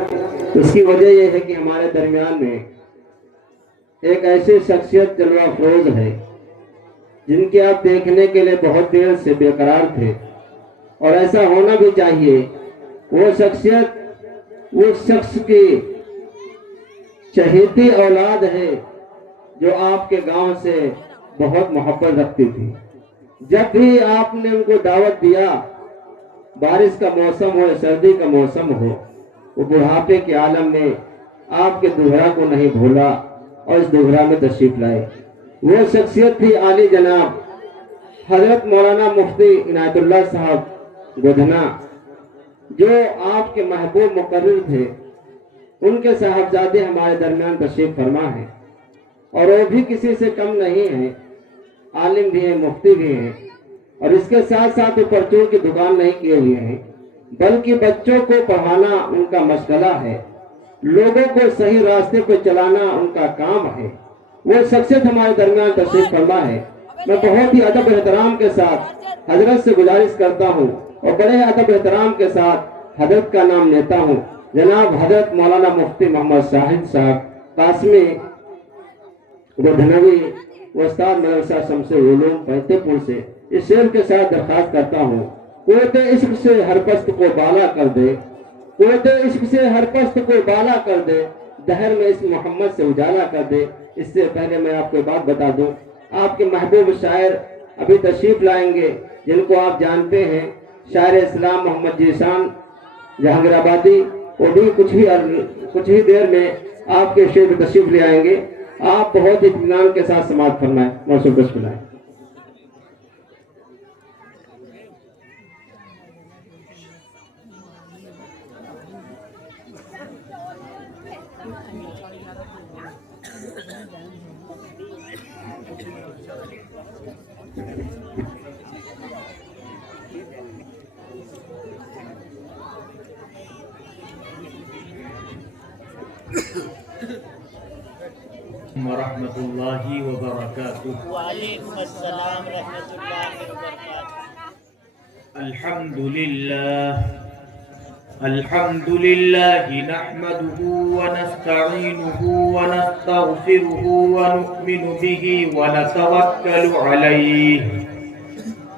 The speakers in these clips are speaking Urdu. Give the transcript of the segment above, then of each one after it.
اس کی وجہ یہ ہے کہ ہمارے درمیان میں ایک ایسی شخصیت جلوہ افروز ہے جن کے آپ دیکھنے کے لیے بہت دیر سے بے قرار تھے، اور ایسا ہونا بھی چاہیے۔ وہ شخصیت اس شخص کی چہیتی اولاد ہے جو آپ کے گاؤں سے بہت محبت رکھتی تھی۔ جب بھی آپ نے ان کو دعوت دیا، بارش کا موسم ہو یا سردی کا موسم ہو، وہ بڑھاپے کے عالم میں آپ کے دوہرا کو نہیں بھولا اور اس دوہرا میں تشریف لائے۔ وہ شخصیت تھی عالی جناب حضرت مولانا مفتی عنایت اللہ صاحب گودھنا، جو آپ کے محبوب مقرر تھے۔ ان کے صاحبزادے ہمارے درمیان تشریف فرما ہیں، اور وہ بھی کسی سے کم نہیں ہیں، عالم بھی ہیں، مفتی بھی ہیں، اور اس کے ساتھ ساتھ وہ پرچوں کی دکان نہیں کیے ہوئے ہیں، بلکہ بچوں کو پڑھانا ان کا مشغلہ ہے، لوگوں کو صحیح راستے پہ چلانا ان کا کام ہے۔ وہ شخصیت ہمارے درمیان تشریف فرما ہے۔ میں بہت ہی ادب احترام کے ساتھ حضرت سے گزارش کرتا ہوں، اور بڑے ادب احترام کے ساتھ حضرت کا نام لیتا ہوں، جناب حضرت مولانا مفتی محمد شاہد صاحب قاسمی گودھنوی، استاد مدرسہ شمس العلوم پہتے پور سے اس شعر کے ساتھ درخواست کرتا ہوں: قوت عشق سے ہر پست کو بالا کر دے، قوت عشق سے ہر پست کو بالا کر دے، دہر میں اس محمد سے اجالا کر دے۔ اس سے پہلے میں آپ کو بات بتا دوں، آپ کے محبوب شاعر ابھی تشریف لائیں گے، جن کو آپ جانتے ہیں، شاعر اسلام محمد ذیشان جہانگیر آبادی۔ وہ بھی کچھ ہی دیر میں آپ کے شعر میں تشریف لے آئیں گے۔ آپ بہت اطمینان کے ساتھ سماعت فرمائیں، موصول بش فرمائیں۔ ورحمۃ اللہ وبرکاتہ۔ وعلیکم السلام ورحمۃ اللہ وبرکاتہ۔ الحمد للہ نحمده ونستعینه ونستغفره ونؤمن به ونتوکل علیہ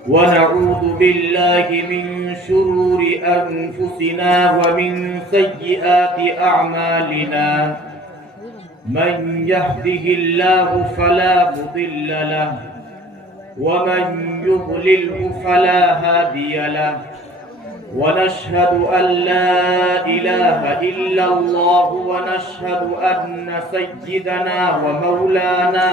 ونعوذ باللہ من شرور انفسنا ومن سیئات اعمالنا، من يهده الله فلا مضل له ومن يضلله فلا هادي له، ونشهد أن لا إله إلا الله، ونشهد أن سيدنا ومولانا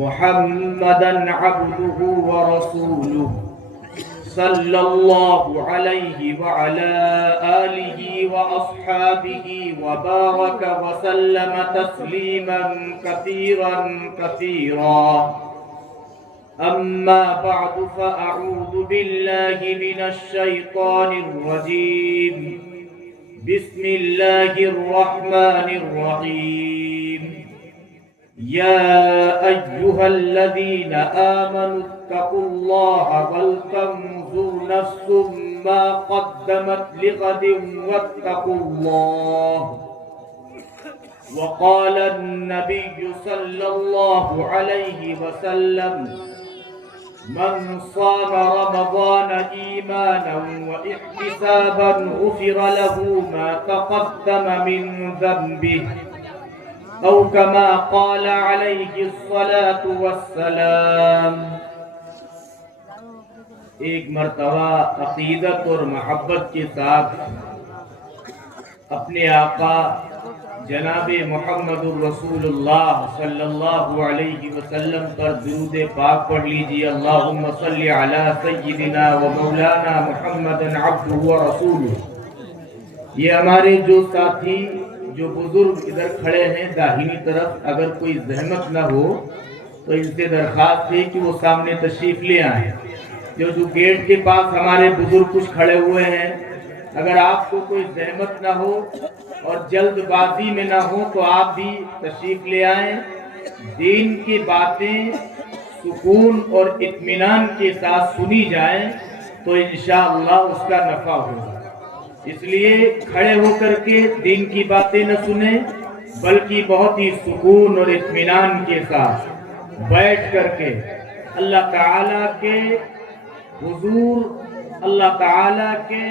محمدا عبده ورسوله، صلى الله عليه وعلى آله وأصحابه وبارك وسلم تسليما كثيرا كثيرا، أما بعد فأعوذ بالله من الشيطان الرجيم، بسم الله الرحمن الرحيم، يا أيها الذين آمنوا اتقوا الله ولتنظر نفس ما قدمت لغد واتقوا الله، وقال النبي صلى الله عليه وسلم: من صام رمضان إيمانا واحتسابا غفر له ما تقدم من ذنبه، أو كما قال عليه الصلاة والسلام۔ ایک مرتبہ عقیدت اور محبت کے ساتھ اپنے آقا جناب محمد الرسول اللہ صلی اللہ علیہ وسلم پر درود پاک پڑھ لیجیے۔ اللہم صلی علی سیدنا و مولانا محمد عبدہ و رسولہ۔ یہ ہمارے جو ساتھی جو بزرگ ادھر کھڑے ہیں داہنی طرف، اگر کوئی زحمت نہ ہو تو ان سے درخواست ہے کہ وہ سامنے تشریف لے آئیں۔ جو گیٹ کے پاس ہمارے بزرگ کچھ کھڑے ہوئے ہیں، اگر آپ کو کوئی زحمت نہ ہو اور جلد بازی میں نہ ہو تو آپ بھی تشریف لے آئیں۔ دین کی باتیں سکون اور اطمینان کے ساتھ سنی جائیں تو انشاءاللہ اس کا نفع ہوگا۔ اس لیے کھڑے ہو کر کے دین کی باتیں نہ سنیں، بلکہ بہت ہی سکون اور اطمینان کے ساتھ بیٹھ کر کے اللہ تعالیٰ کے حضور، اللہ تعالیٰ کے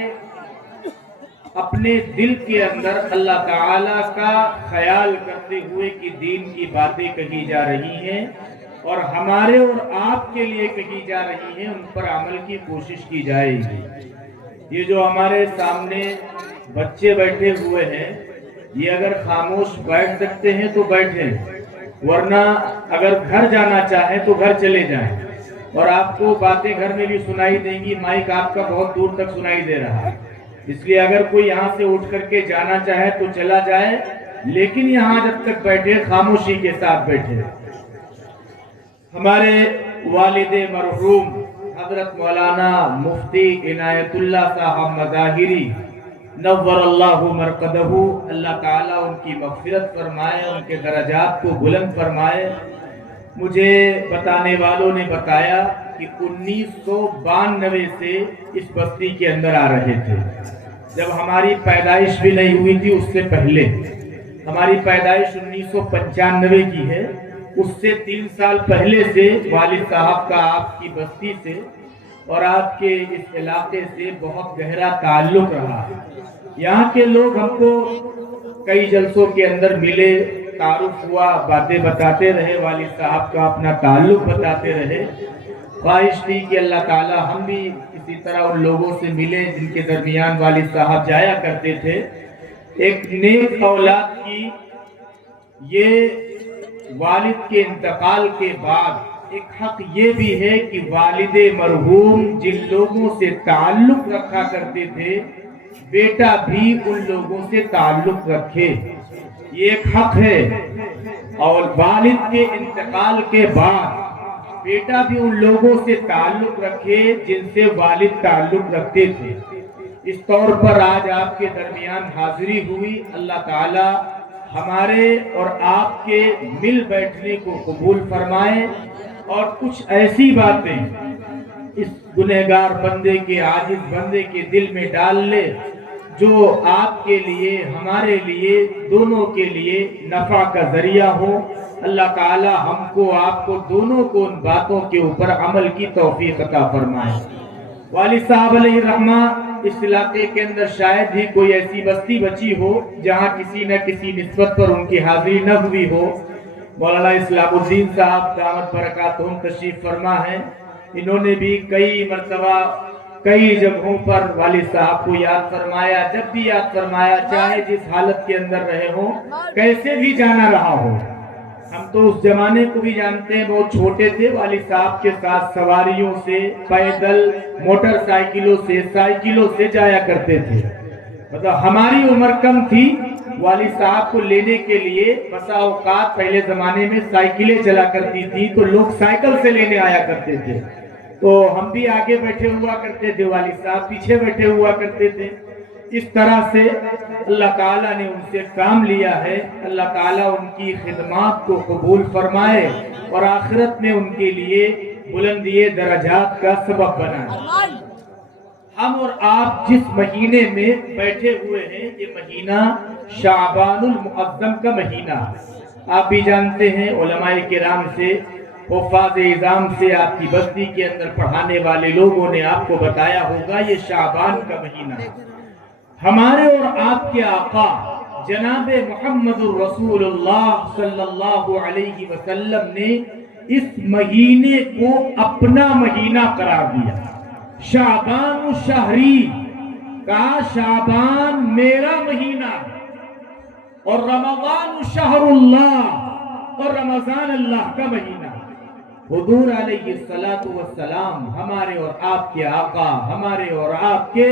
اپنے دل کے اندر اللہ تعالیٰ کا خیال کرتے ہوئے کہ دین کی باتیں کہی جا رہی ہیں اور ہمارے اور آپ کے لیے کہی جا رہی ہیں، ان پر عمل کی کوشش کی جائے گی۔ یہ جو ہمارے سامنے بچے بیٹھے ہوئے ہیں، یہ اگر خاموش بیٹھ سکتے ہیں تو بیٹھیں، ورنہ اگر گھر جانا چاہیں تو گھر چلے جائیں، اور آپ کو باتیں گھر میں بھی سنائی دیں گی، مائک آپ کا بہت دور تک سنائی دے رہا ہے، اس لیے اگر کوئی یہاں سے اٹھ کر کے جانا چاہے تو چلا جائے، لیکن یہاں جب تک بیٹھے خاموشی کے ساتھ بیٹھے۔ ہمارے والد مرحوم حضرت مولانا مفتی عنایت اللہ صاحب مظاہری نور اللہ مرقدہ، اللہ تعالیٰ ان کی مغفرت فرمائے، ان کے درجات کو بلند فرمائے، مجھے بتانے والوں نے بتایا کہ 1992 سے اس بستی کے اندر آ رہے تھے، جب ہماری پیدائش بھی نہیں ہوئی تھی، اس سے پہلے ہماری پیدائش 1995 کی ہے، اس سے 3 سال پہلے سے والد صاحب کا آپ کی بستی سے اور آپ کے اس علاقے سے بہت گہرا تعلق رہا۔ یہاں کے لوگ ہم کو کئی جلسوں کے اندر ملے، تعارف ہوا، باتیں بتاتے رہے، والد صاحب کا اپنا تعلق بتاتے رہے۔ خواہش تھی کہ اللہ تعالی ہم بھی اسی طرح ان لوگوں سے ملیں جن کے درمیان والد صاحب جایا کرتے تھے۔ ایک نیک اولاد کی یہ والد کے انتقال کے بعد ایک حق یہ بھی ہے کہ والد مرحوم جن لوگوں سے تعلق رکھا کرتے تھے، بیٹا بھی ان لوگوں سے تعلق رکھے، یہ ایک حق ہے۔ اور والد کے انتقال کے بعد بیٹا بھی ان لوگوں سے تعلق رکھے جن سے والد تعلق رکھتے تھے۔ اس طور پر آج آپ کے درمیان حاضری ہوئی، اللہ تعالی ہمارے اور آپ کے مل بیٹھنے کو قبول فرمائے، اور کچھ ایسی باتیں اس گنہگار بندے کے، عاجز بندے کے دل میں ڈال لے جو آپ کے لیے، ہمارے لیے، دونوں کے لیے نفع کا ذریعہ ہو۔ اللہ تعالی ہم کو، آپ کو، دونوں کو ان باتوں کے اوپر عمل کی توفیق عطا فرمائے۔ والد صاحب علیہ الرحمہ اس علاقے کے اندر شاید ہی کوئی ایسی بستی بچی ہو جہاں کسی نہ کسی نسبت پر ان کی حاضری نہ ہوئی ہو۔ مولانا اسلام الدین صاحب دامت برکاتہم تشریف فرما ہیں، انہوں نے بھی کئی مرتبہ کئی جگہوں پر والد صاحب کو یاد فرمایا، جب بھی یاد فرمایا، چاہے جس حالت کے اندر رہے ہوں، کیسے بھی جانا رہا ہو۔ ہم تو اس زمانے کو بھی جانتے ہیں، بہت چھوٹے تھے، والد صاحب کے ساتھ سواریوں سے، پیدل، موٹر سائیکلوں سے، سائیکلوں سے جایا کرتے تھے۔ مطلب ہماری عمر کم تھی، والد صاحب کو لینے کے لیے بسا اوقات پہلے زمانے میں سائیکلیں چلا کرتی تھی تو لوگ سائیکل سے لینے آیا کرتے تھے، تو ہم بھی آگے بیٹھے ہوا کرتے تھے، والد صاحب پیچھے بیٹھے ہوا کرتے تھے۔ اس طرح سے اللہ تعالیٰ نے ان سے کام لیا ہے، اللہ تعالیٰ ان کی خدمات کو قبول فرمائے اور آخرت میں ان کے لیے بلندی درجات کا سبب بنائے۔ ہم اور آپ جس مہینے میں بیٹھے ہوئے ہیں، یہ مہینہ شعبان المعظم کا مہینہ ہے۔ آپ بھی جانتے ہیں، علماء کرام سے، حفاظ اعظام سے، آپ کی بستی کے اندر پڑھانے والے لوگوں نے آپ کو بتایا ہوگا، یہ شعبان کا مہینہ ہے۔ ہمارے اور آپ کے آقا جناب محمد الرسول اللہ صلی اللہ علیہ وسلم نے اس مہینے کو اپنا مہینہ قرار دیا۔ شعبان شہری کا، شعبان میرا مہینہ، اور رمضان شہر اللہ، اور رمضان اللہ کا مہینہ۔ حضور علیہ السلام ہمارے اور آپ کے آقا، ہمارے اور آپ کے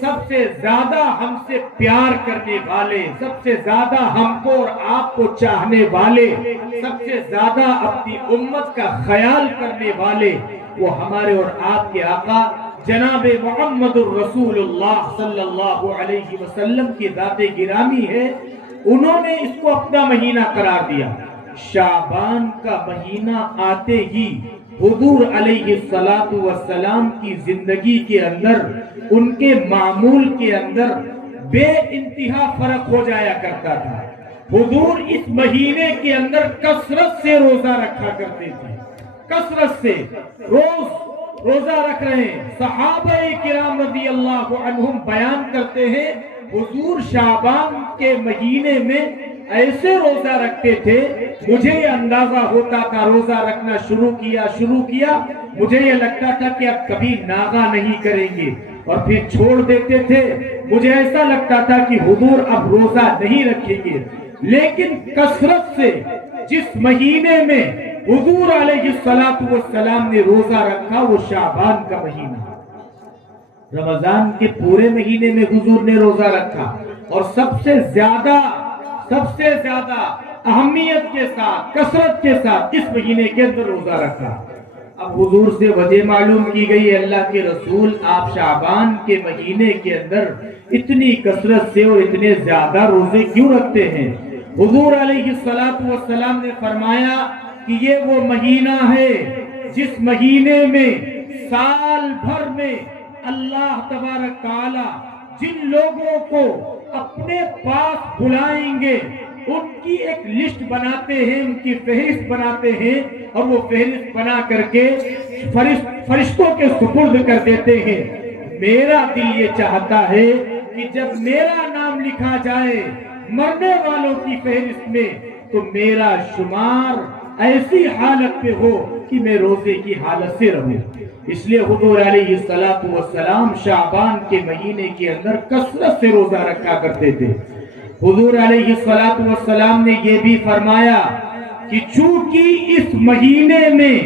سب سے زیادہ ہم سے پیار کرنے والے، سب سے زیادہ ہم کو اور آپ کو چاہنے والے، سب سے زیادہ اپنی امت کا خیال کرنے والے، وہ ہمارے اور آپ کے آقا جناب محمد الرسول اللہ صلی اللہ علیہ وسلم کی ذات گرامی ہے۔ انہوں نے اس کو اپنا مہینہ قرار دیا۔ شعبان کا مہینہ آتے ہی حضور علیہ الصلوۃ والسلام کی زندگی کے اندر، ان کے معمول کے اندر بے انتہا فرق ہو جایا کرتا تھا۔ حضور اس مہینے کے اندر کثرت سے روزہ رکھا کرتے تھے، کثرت سے روزہ رکھ رہے ہیں۔ صحابہ کرام رضی اللہ عنہم بیان کرتے ہیں حضور شعبان کے مہینے میں ایسے روزہ رکھتے تھے، مجھے یہ اندازہ ہوتا تھا روزہ رکھنا شروع کیا مجھے یہ لگتا تھا کہ اب کبھی ناغا نہیں کریں گے، اور پھر چھوڑ دیتے تھے۔ مجھے ایسا لگتا تھا کہ حضور اب روزہ نہیں رکھیں گے، لیکن کثرت سے جس مہینے میں حضور علیہ السلام نے روزہ رکھا وہ شعبان کا مہینہ، رمضان کے پورے مہینے میں حضور نے روزہ رکھا، اور سب سے زیادہ اہمیت کے ساتھ، کثرت کے ساتھ اس مہینے کے اندر روزہ رکھا۔ اب حضور سے وجہ معلوم کی گئی، اللہ کے رسول آپ شعبان کے مہینے کے اندر اتنی کثرت سے اور اتنے زیادہ روزے کیوں رکھتے ہیں؟ حضور علیہ السلام نے فرمایا کہ یہ وہ مہینہ ہے جس مہینے میں سال بھر میں اللہ تبارک تعالی جن لوگوں کو اپنے پاس بلائیں گے ان کی ایک لسٹ بناتے ہیں، ان کی فہرست بناتے ہیں، اور وہ فہرست بنا کر کے فرشتوں کے سپرد کر دیتے ہیں۔ میرا دل یہ چاہتا ہے کہ جب میرا نام لکھا جائے مرنے والوں کی فہرست میں تو میرا شمار ایسی حالت پہ ہو کہ میں روزے کی حالت سے رہوں۔ اس لیے حضور علیہ السلام شعبان کے مہینے کے اندر کثرت سے روزہ رکھا کرتے تھے۔ حضور علیہ السلام نے یہ بھی فرمایا کہ چونکہ اس مہینے میں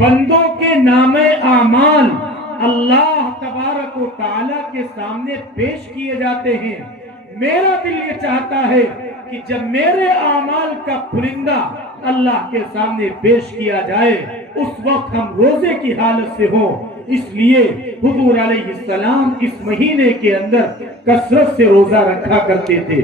بندوں کے نام اعمال اللہ تبارک و تعالی کے سامنے پیش کیے جاتے ہیں، میرا دل یہ چاہتا ہے کہ جب میرے اعمال کا پرندہ اللہ کے سامنے پیش کیا جائے اس وقت ہم روزے کی حالت سے ہوں۔ اس لیے حضور علیہ السلام اس مہینے کے اندر کثرت سے روزہ رکھا کرتے تھے۔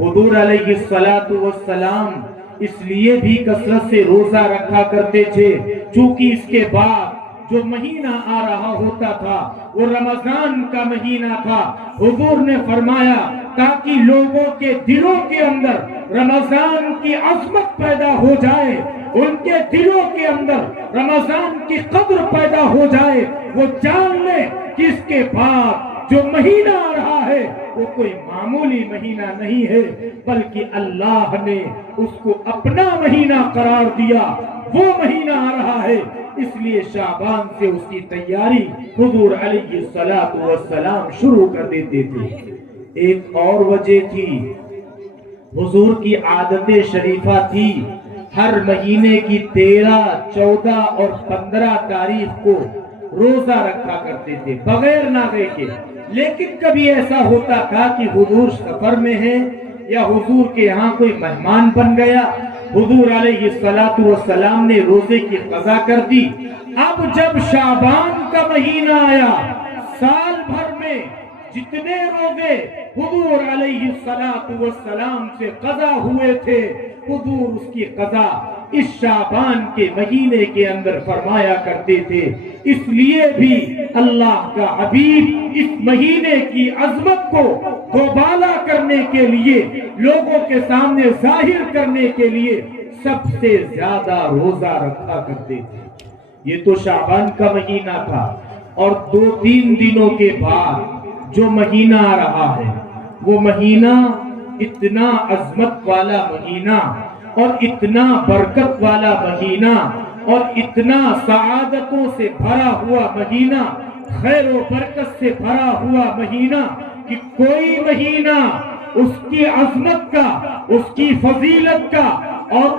حضور علیہ السلام اس لیے بھی کثرت سے روزہ رکھا کرتے تھے چونکہ اس کے بعد جو مہینہ آ رہا ہوتا تھا وہ رمضان کا مہینہ تھا۔ حضور نے فرمایا تاکہ لوگوں کے دلوں کے اندر رمضان کی عظمت پیدا ہو جائے، ان کے دلوں کے اندر رمضان کی قدر پیدا ہو جائے، وہ جان لیں کہ اس کے بعد جو مہینہ آ رہا ہے وہ کوئی معمولی مہینہ نہیں ہے، بلکہ اللہ نے اس کو اپنا مہینہ قرار دیا، وہ مہینہ آ رہا ہے۔ اس لیے شعبان سے اس کی تیاری حضور علیہ السلام شروع کر دیتے تھے۔ ایک اور وجہ تھی، حضور کی عادت شریفہ تھی ہر مہینے کی 13، 14 اور 15 تاریخ کو روزہ رکھا کرتے تھے بغیر ناغے کے۔ لیکن کبھی ایسا ہوتا تھا کہ حضور سفر میں ہیں یا حضور کے یہاں کوئی مہمان بن گیا، حضور علیہ السلام نے روزے کی قضا کر دی۔ اب جب شعبان کا مہینہ آیا، سال بھر میں جتنے روزے حضور علیہ السلام سے قضا ہوئے تھے حضور اس کی قضا اس شعبان کے مہینے کے اندر فرمایا کرتے تھے۔ اس لیے بھی اللہ کا حبیب اس مہینے کی عظمت کو دوبالا کرنے کے لیے، لوگوں کے سامنے ظاہر کرنے کے لیے سب سے زیادہ روزہ رکھا کرتے تھے۔ یہ تو شعبان کا مہینہ تھا، اور 2-3 دنوں کے بعد جو مہینہ آ رہا ہے وہ مہینہ اتنا عظمت والا مہینہ اور اتنا برکت والا مہینہ اور اتنا سعادتوں سے بھرا ہوا مہینہ، خیر و برکت سے بھرا ہوا مہینہ کہ کوئی مہینہ اس کی عظمت کا، اس کی فضیلت کا اور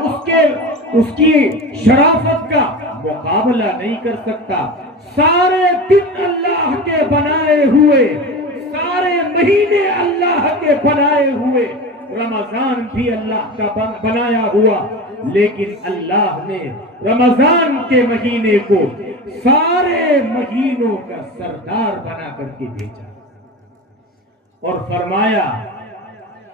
اس کی شرافت کا مقابلہ نہیں کر سکتا۔ سارے دن اللہ کے بنائے ہوئے، سارے مہینے اللہ کے بنائے ہوئے، رمضان بھی اللہ کا بنایا ہوا، لیکن اللہ نے رمضان کے مہینے کو سارے مہینوں کا سردار بنا کر کے بھیجا اور فرمایا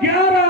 11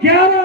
11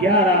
11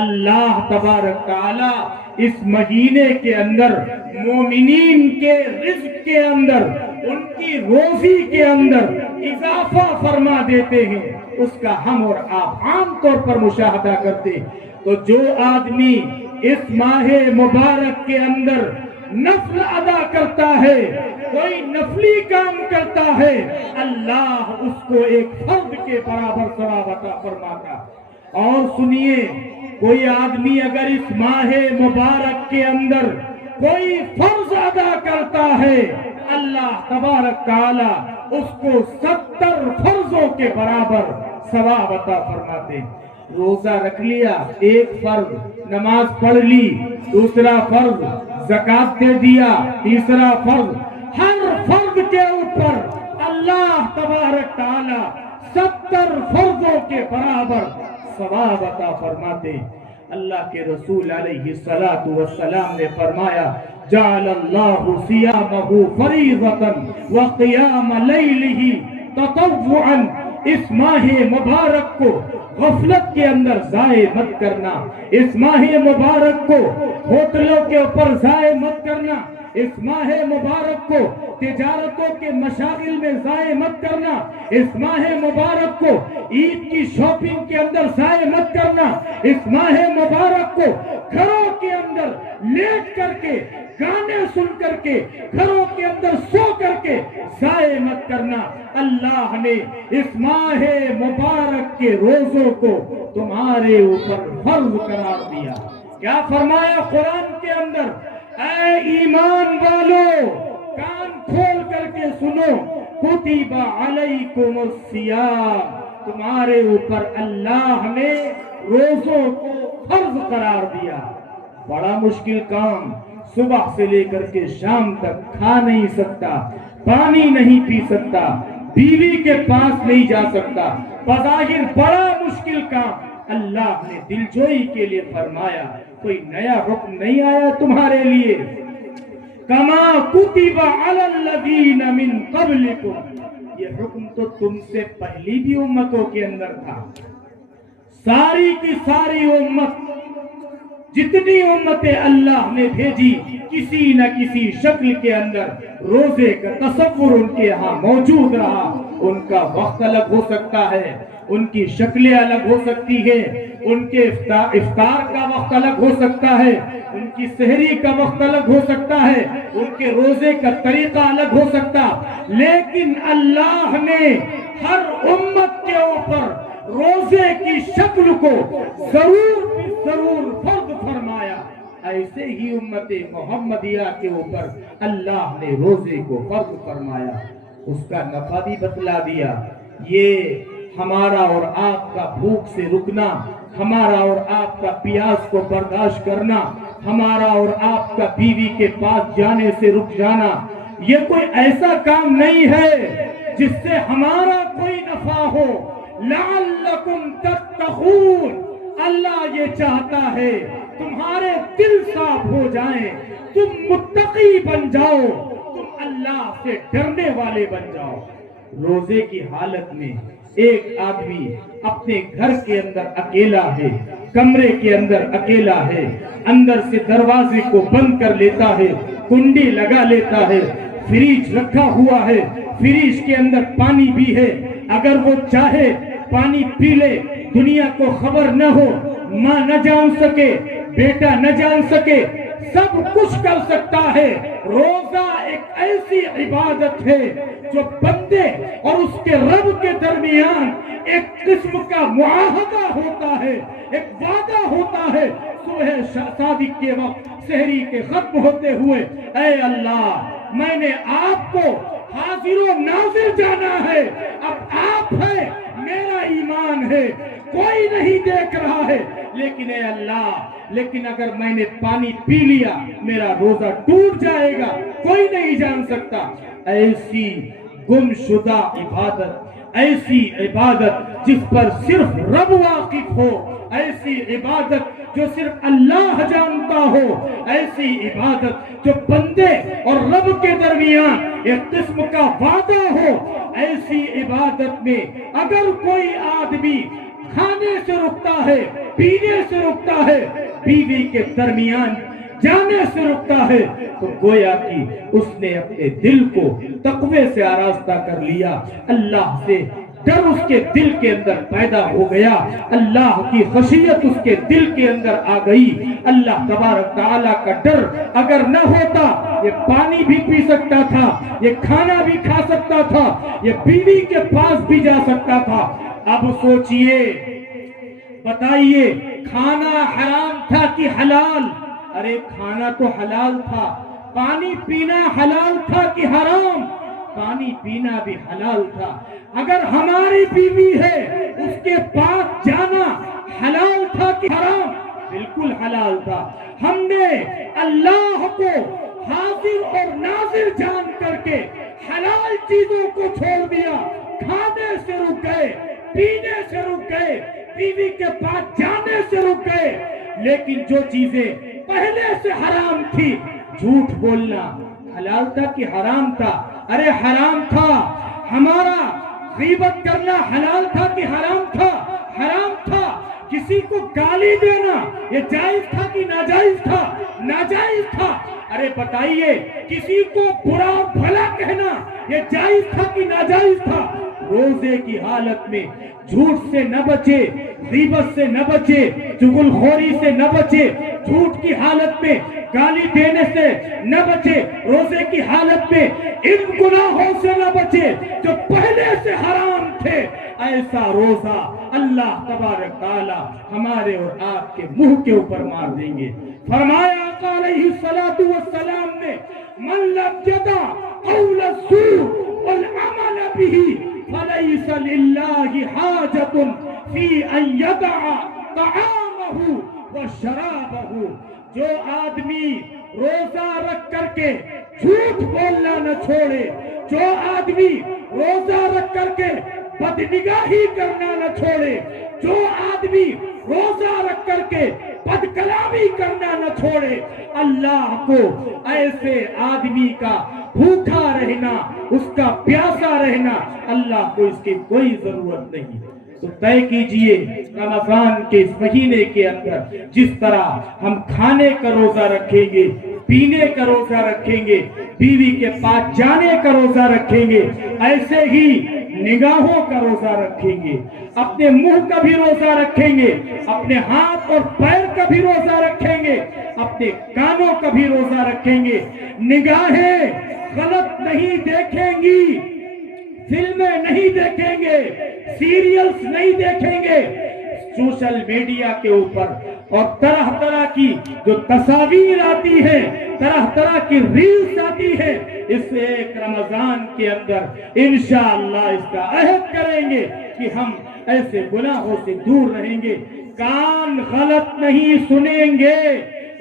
اللہ تبارک تعالی اس مہینے کے اندر مومنین کے رزق کے اندر، ان کی روزی کے اندر اضافہ فرما دیتے ہیں، اس کا ہم اور آپ عام طور پر مشاہدہ کرتے ہیں۔ تو جو آدمی اس ماہ مبارک کے اندر نفل ادا کرتا ہے، کوئی نفلی کام کرتا ہے، اللہ اس کو ایک فرد کے برابر ثواب عطا فرماتا۔ اور سنیے، کوئی آدمی اگر اس ماہ مبارک کے اندر کوئی فرض ادا کرتا ہے، اللہ تبارک تعالی اس کو 70 فرضوں کے برابر ثواب عطا فرماتے ہیں۔ روزہ رکھ لیا، ایک فرض، نماز پڑھ لی، دوسرا فرض، زکات دے دیا، تیسرا فرض، ہر فرض کے اوپر اللہ تبارک تعالی 70 فرضوں کے برابر ثواب عطا فرماتے ہیں۔ اللہ کے رسول علیہ الصلوۃ والسلام نے فرمایا، جعل اللہ صیامہ فریضۃ وقیام لیلہ تطوعا۔ اس ماہ مبارک کو غفلت کے اندر ضائع مت کرنا، اس ماہ مبارک کو ہوٹلوں کے اوپر ضائع مت کرنا، اس ماہ مبارک کو تجارتوں کے مشاغل میں ضائع مت کرنا، اس ماہ مبارک کو عید کی شاپنگ کے اندر ضائع مت کرنا، اس ماہ مبارک کو گھروں کے اندر لیٹ کر کے، گانے سن کر کے، گھروں کے اندر سو کر کے ضائع مت کرنا۔ اللہ نے اس ماہ مبارک کے روزوں کو تمہارے اوپر فرض قرار دیا۔ کیا فرمایا قرآن کے اندر؟ اے ایمان والو، کان کھول کر کے سنو، کتب علیکم الصیام، تمہارے اوپر اللہ نے روزوں کو فرض قرار دیا۔ بڑا مشکل کام، صبح سے لے کر کے شام تک کھا نہیں سکتا، پانی نہیں پی سکتا، بیوی کے پاس نہیں جا سکتا، بظاہر بڑا مشکل کام، اللہ نے دلجوئی کے لیے فرمایا، کوئی نیا حکم نہیں آیا تمہارے لیے؟ کما کتب علی الذین من قبلکم، یہ حکم تو تم سے پہلی بھی امتوں کے اندر تھا۔ ساری کی ساری امت، جتنی امتیں اللہ نے بھیجی، کسی نہ کسی شکل کے اندر روزے کا تصور ان کے ہاں موجود رہا۔ ان کا وقت الگ ہو سکتا ہے، ان کی شکلیں الگ ہو سکتی ہیں، ان کے افطار کا وقت الگ ہو سکتا ہے، ان کی سحری کا وقت الگ ہو سکتا ہے، ان کے روزے کا طریقہ الگ ہو سکتا، لیکن اللہ نے ہر امت کے اوپر روزے کی شکل کو ضرور فرض فرمایا۔ ایسے ہی امت محمدیہ کے اوپر اللہ نے روزے کو فرض فرمایا، اس کا نفع بھی بتلا دیا۔ یہ ہمارا اور آپ کا بھوک سے رکنا، ہمارا اور آپ کا پیاس کو برداشت کرنا، ہمارا اور آپ کا بیوی کے پاس جانے سے رک جانا، یہ کوئی ایسا کام نہیں ہے جس سے ہمارا کوئی نفع ہو۔ لعلکم تتقون، اللہ یہ چاہتا ہے تمہارے دل صاف ہو جائیں، تم متقی بن جاؤ، تم اللہ سے ڈرنے والے بن جاؤ۔ روزے کی حالت میں ایک آدمی اپنے گھر کے اندر اکیلا ہے، کمرے کے اندر اکیلا ہے، اندر سے دروازے کو بند کر لیتا ہے، کنڈی لگا لیتا ہے، فریج رکھا ہوا ہے، فریج کے اندر پانی بھی ہے، اگر وہ چاہے پانی پی لے، دنیا کو خبر نہ ہو، ماں نہ جان سکے، بیٹا نہ جان سکے، سب کچھ کر سکتا ہے۔ روزہ ایک ایسی عبادت ہے جو بندے اور اس کے رب کے درمیان ایک قسم کا معاہدہ ہوتا ہے، ایک وعدہ ہوتا ہے۔ صبح صادق کے وقت سحری کے ختم ہوتے ہوئے، اے اللہ، میں نے آپ کو حاضر و ناظر جانا ہے، اب آپ ہے، میرا ایمان ہے، کوئی نہیں دیکھ رہا ہے، لیکن اے اللہ، لیکن اگر میں نے پانی پی لیا میرا روزہ ٹوٹ جائے گا، کوئی نہیں جان سکتا۔ ایسی گمشدہ عبادت، ایسی عبادت جس پر صرف رب واقف ہو، ایسی عبادت جو صرف اللہ جانتا ہو، ایسی عبادت جو بندے اور رب کے درمیان ایک قسم کا وعدہ ہو، ایسی عبادت میں اگر کوئی آدمی کھانے سے رکتا ہے، پینے سے رکتا ہے، بیوی کے درمیان جانے سے رکتا ہے، تو گویا کہ اس نے اپنے دل کو تقوی سے آراستہ کر لیا، اللہ سے ڈر اس کے دل کے اندر پیدا ہو گیا، اللہ کی خشیت اس کے دل کے اندر آ گئی۔ اللہ تبارک تعالیٰ کا ڈر اگر نہ ہوتا، یہ پانی بھی پی سکتا تھا، یہ کھانا بھی کھا سکتا تھا، یہ بیوی کے پاس بھی جا سکتا تھا۔ اب سوچئے، بتائیے، کھانا حرام تھا کہ حلال؟ ارے کھانا تو حلال تھا۔ پانی پینا حلال تھا کہ حرام؟ پانی پینا بھی حلال تھا۔ اگر ہماری بیوی ہے، اس کے پاس جانا حلال تھا کہ حرام؟ بالکل حلال تھا۔ ہم نے اللہ کو حاضر اور ناظر جان کر کے حلال چیزوں کو چھوڑ دیا، کھانے سے رک گئے، پینے سے رک گئے، بیوی کے پاس جانے سے رک گئے۔ لیکن جو چیزیں پہلے سے حرام تھی، جھوٹ بولنا حلال تھا کہ حرام تھا؟ ارے حرام تھا۔ ہمارا غیبت کرنا حلال تھا کہ حرام تھا؟ حرام تھا۔ کسی کو گالی دینا یہ جائز تھا کہ ناجائز تھا؟ ناجائز تھا۔ ارے بتائیے، کسی کو برا بھلا کہنا یہ جائز تھا کہ ناجائز تھا؟ روزے کی حالت میں جھوٹ سے نہ بچے، غیبت سے نہ بچے، چغل خوری سے نہ بچے، جھوٹ کی حالت میں گالی دینے سے نہ بچے، روزے کی حالت میں ان گناہوں سے نہ بچے جو پہلے سے حرام تھے، ایسا روزہ اللہ تبارک تعالی ہمارے اور آپ کے منہ کے اوپر مار دیں گے۔ فرمایا آقا علیہ الصلوۃ والسلام نے، من لم یدع قول الزور والعمل به فليس لله حاجة في أن يدع طعامه وشرابه۔ جو آدمی روزہ رکھ کر کے جھوٹ بولنا نہ چھوڑے، جو آدمی روزہ رکھ کر کے بدنگاہی کرنا نہ چھوڑے، جو آدمی روزہ رکھ کر کے بد کلامی کرنا نہ چھوڑے، اللہ کو ایسے آدمی کا بھوکا رہنا، اس کا پیاسا رہنا، اللہ کو اس کی کوئی ضرورت نہیں۔ تو طے کیجئے رمضان کے اس مہینے کے اندر جس طرح ہم کھانے کا روزہ رکھیں گے، پینے کا روزہ رکھیں گے، بیوی کے پاس جانے کا روزہ رکھیں گے، ایسے ہی نگاہوں کا روزہ رکھیں گے، اپنے منہ کا بھی روزہ رکھیں گے، اپنے ہاتھ اور پیر کا بھی روزہ رکھیں گے، اپنے کانوں کا بھی روزہ رکھیں گے۔ نگاہیں غلط نہیں دیکھیں گی، فلمیں نہیں دیکھیں گے، سیریلز نہیں دیکھیں گے، سوشل میڈیا کے اوپر اور طرح طرح کی جو تصاویر آتی ہیں، طرح طرح کی ریلز آتی ہیں، اس ایک رمضان کے اندر انشاءاللہ اس کا عہد کریں گے کہ ہم ایسے گناہوں سے دور رہیں گے۔ کان غلط نہیں سنیں گے،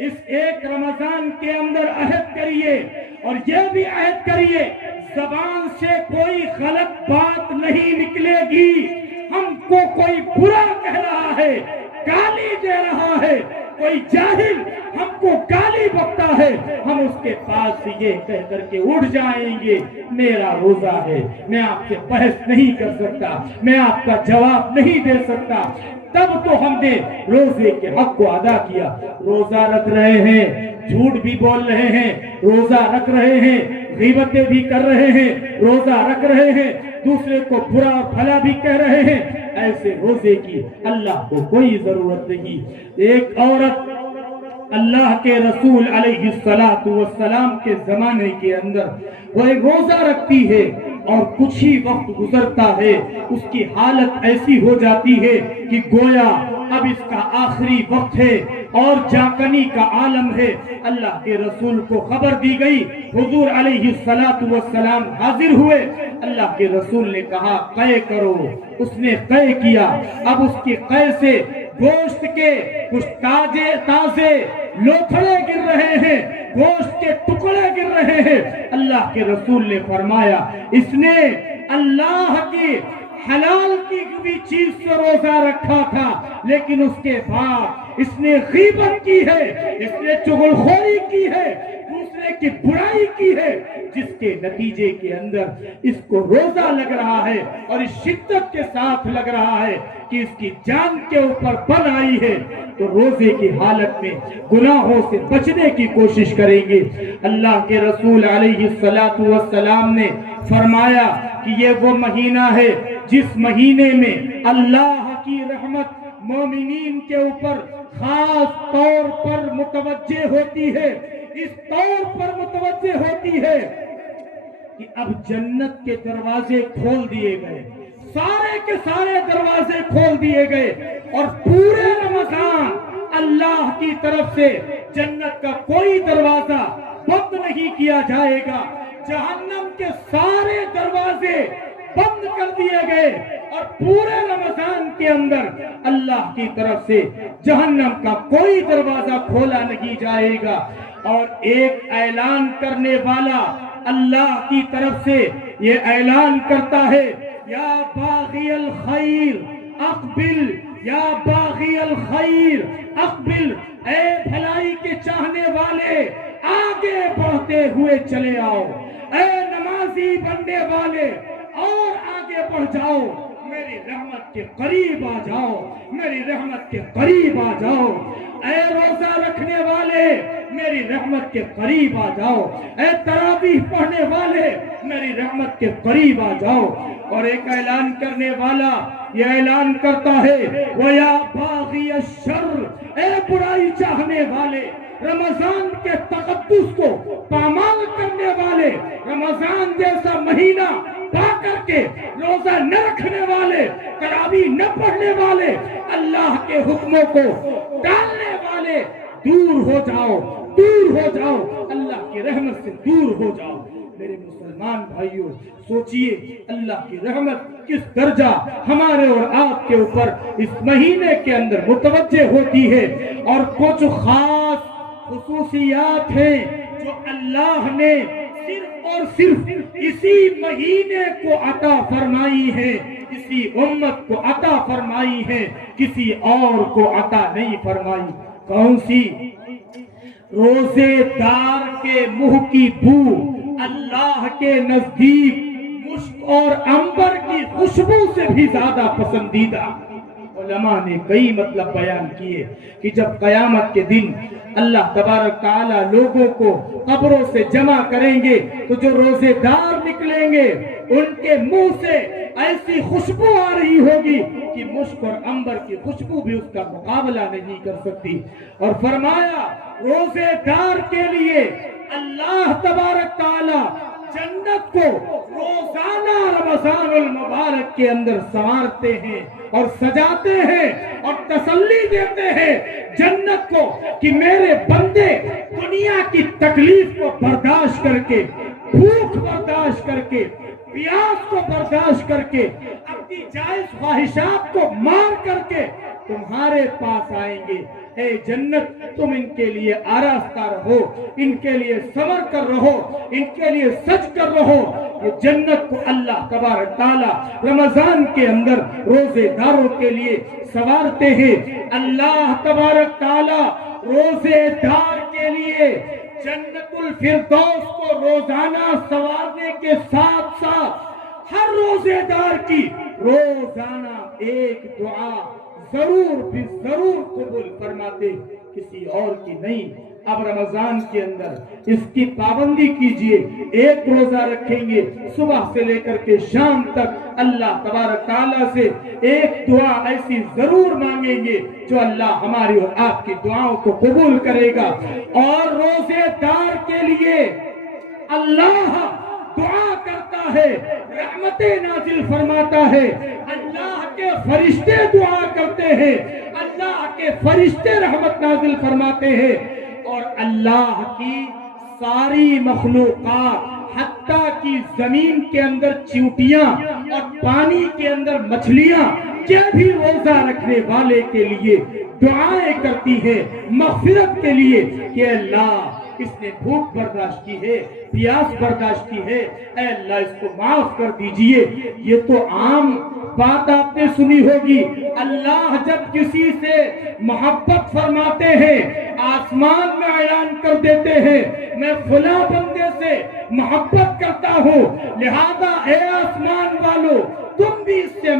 اس ایک رمضان کے اندر عہد کریے، اور یہ بھی عہد کریے زبان سے کوئی غلط بات نہیں نکلے گی۔ ہم کو کوئی برا کہہ رہا ہے، گالی دے رہا ہے، کوئی جاہل ہم کو گالی بکتا ہے، ہم اس کے پاس یہ کہہ کر کے اٹھ جائیں گے، میرا روزہ ہے، میں آپ سے بحث نہیں کر سکتا، میں آپ کا جواب نہیں دے سکتا۔ تب تو ہم نے روزے کے حق کو ادا کیا۔ روزہ رکھ رہے ہیں، جھوٹ بھی بول رہے ہیں، روزہ رکھ رہے ہیں، غیبتیں بھی کر رہے ہیں، روزہ رکھ رہے ہیں، دوسرے کو برا اور بھلا بھی کہہ رہے ہیں، ایسے روزے کی اللہ کو کوئی ضرورت نہیں۔ ایک عورت اللہ کے رسول علیہ الصلوۃ والسلام کے زمانے کے اندر وہ ایک روزہ رکھتی ہے، اور کچھ ہی وقت گزرتا ہے، اس کی حالت ایسی ہو جاتی ہے کہ گویا اب اس کا آخری وقت ہے اور جاکنی کا عالم ہے۔ اللہ کے رسول کو خبر دی گئی، حضور علیہ الصلوۃ والسلام حاضر ہوئے، اللہ کے رسول نے کہا قے کرو، اس نے قے کیا۔ اب اس کی قے سے گوشت کے کچھ تازے لوتھڑے گر رہے ہیں، گوشت کے ٹکڑے گر رہے ہیں۔ اللہ کے رسول نے فرمایا اس نے اللہ کی حلال کی بھی چیز سے روزہ رکھا تھا، لیکن اس کے بعد اس نے غیبت کی ہے، اس نے چغل خوری کی ہے، دوسرے طرح کی برائی کی ہے جس کے نتیجے کے اندر اس کو روزہ لگ رہا ہے اور اس شدت کے ساتھ لگ رہا ہے کہ اس کی جان کے اوپر بن آئی ہے، تو روزے کی حالت میں گناہوں سے بچنے کی کوشش کریں گے۔ اللہ کے رسول علیہ السلام نے فرمایا کہ یہ وہ مہینہ ہے جس مہینے میں اللہ کی رحمت مومنین کے اوپر خاص طور پر متوجہ ہوتی ہے، اس طور پر متوجہ ہوتی ہے کہ اب جنت کے دروازے کھول دیے گئے، سارے کے سارے دروازے کھول دیے گئے، اور پورے رمضان اللہ کی طرف سے جنت کا کوئی دروازہ بند نہیں کیا جائے گا، جہنم کے سارے دروازے بند کر دیے گئے، اور پورے رمضان کے اندر اللہ کی طرف سے جہنم کا کوئی دروازہ کھولا نہیں جائے گا۔ اور ایک اعلان کرنے والا اللہ کی طرف سے یہ اعلان کرتا ہے، یا باغی الخیر اقبل، یا باغی الخیر اقبل، اے بھلائی کے چاہنے والے آگے بڑھتے ہوئے چلے آؤ، اے نمازی بننے والے اور آگے بڑھ جاؤ، میری رحمت کے قریب آ جاؤ، میری رحمت کے قریب آ جاؤ، اے روزہ رکھنے والے میری رحمت کے قریب آ جاؤ، اے تراویح پڑھنے والے میری رحمت کے قریب آ جاؤ۔ اور ایک اعلان کرنے والا یہ اعلان کرتا ہے، وَيَا بَاغِيَ الشَّرِّ، اے برائی چاہنے والے، رمضان کے تقدس کو پامال کرنے والے، رمضان جیسا مہینہ پا کر کے روزہ نہ رکھنے والے، تراویح نہ پڑھنے والے، اللہ کے حکموں کو ٹالنے والے، دور ہو جاؤ، دور ہو جاؤ، اللہ کی رحمت سے دور ہو جاؤ۔ میرے مسلمان بھائیوں، سوچئے اللہ کی رحمت کس درجہ ہمارے اور آپ کے اوپر اس مہینے کے اندر متوجہ ہوتی ہے، اور کچھ خاص خصوصیات ہیں جو اللہ نے صرف اور صرف اسی مہینے کو عطا فرمائی ہے، اسی امت کو عطا فرمائی ہے، کسی اور کو عطا نہیں فرمائی۔ کون سی؟ روزے دار کے منہ کی بو اللہ کے نزدیک مشک اور عنبر کی خوشبو سے بھی زیادہ پسندیدہ۔ علماء نے کئی مطلب بیان کیے کہ جب قیامت کے دن اللہ تبارک تعالیٰ لوگوں کو قبروں سے جمع کریں گے تو جو روزے دار نکلیں گے ان کے منہ سے ایسی خوشبو آ رہی ہوگی کہ مشک اور عنبر کی خوشبو بھی اس کا مقابلہ نہیں کر سکتی۔ اور فرمایا روزے دار کے لیے اللہ تبارک تعالیٰ جنت کو روزانہ رمضان المبارک کے اندر سنوارتے ہیں اور سجاتے ہیں اور تسلی دیتے ہیں جنت کو کہ میرے بندے دنیا کی تکلیف کو برداشت کر کے، بھوک برداشت کر کے، پیاس کو برداشت کر کے، اپنی جائز خواہشات کو مار کر کے تمہارے پاس آئیں گے۔ اے جنت تم ان کے لیے آراستہ رہو، ان کے لیے صبر کر رہو، ان کے لیے سج کر رہو۔ یہ جنت کو اللہ تبارک تعالیٰ رمضان کے اندر روزے داروں کے لیے سنوارتے ہیں۔ اللہ تبارک تعالیٰ روزے دار کے لیے جنت الفردوس کو روزانہ سنوارنے کے ساتھ ساتھ ہر روزے دار کی روزانہ ایک دعا ضرور بھی ضرور قبول فرماتے، کسی اور کی نہیں۔ اب رمضان کے اندر اس کی پابندی کیجئے، ایک روزہ رکھیں گے، صبح سے لے کر کے شام تک اللہ تبارک تعالیٰ سے ایک دعا ایسی ضرور مانگیں گے جو اللہ ہماری اور آپ کی دعاؤں کو قبول کرے گا۔ اور روزے دار کے لیے اللہ دعا کرتا ہے، رحمتیں نازل فرماتا ہے، اللہ کے فرشتے دعا کرتے ہیں، اللہ کے فرشتے رحمت نازل فرماتے ہیں، اور اللہ کی ساری مخلوقات حتیٰ کی زمین کے اندر چیونٹیاں اور پانی کے اندر مچھلیاں یہ بھی روزہ رکھنے والے کے لیے دعائیں کرتی ہیں مغفرت کے لیے کہ اللہ اس نے بھوک برداشت کی ہے، پیاس برداشت کی ہے، اے اللہ اس کو معاف کر دیجئے۔ یہ تو عام بات آپ نے سنی ہوگی، اللہ جب کسی سے محبت فرماتے ہیں آسمان میں اعلان کر دیتے ہیں میں فلاں بندے سے محبت کرتا ہوں، لہذا اے آسمان والو تم بھی اس سے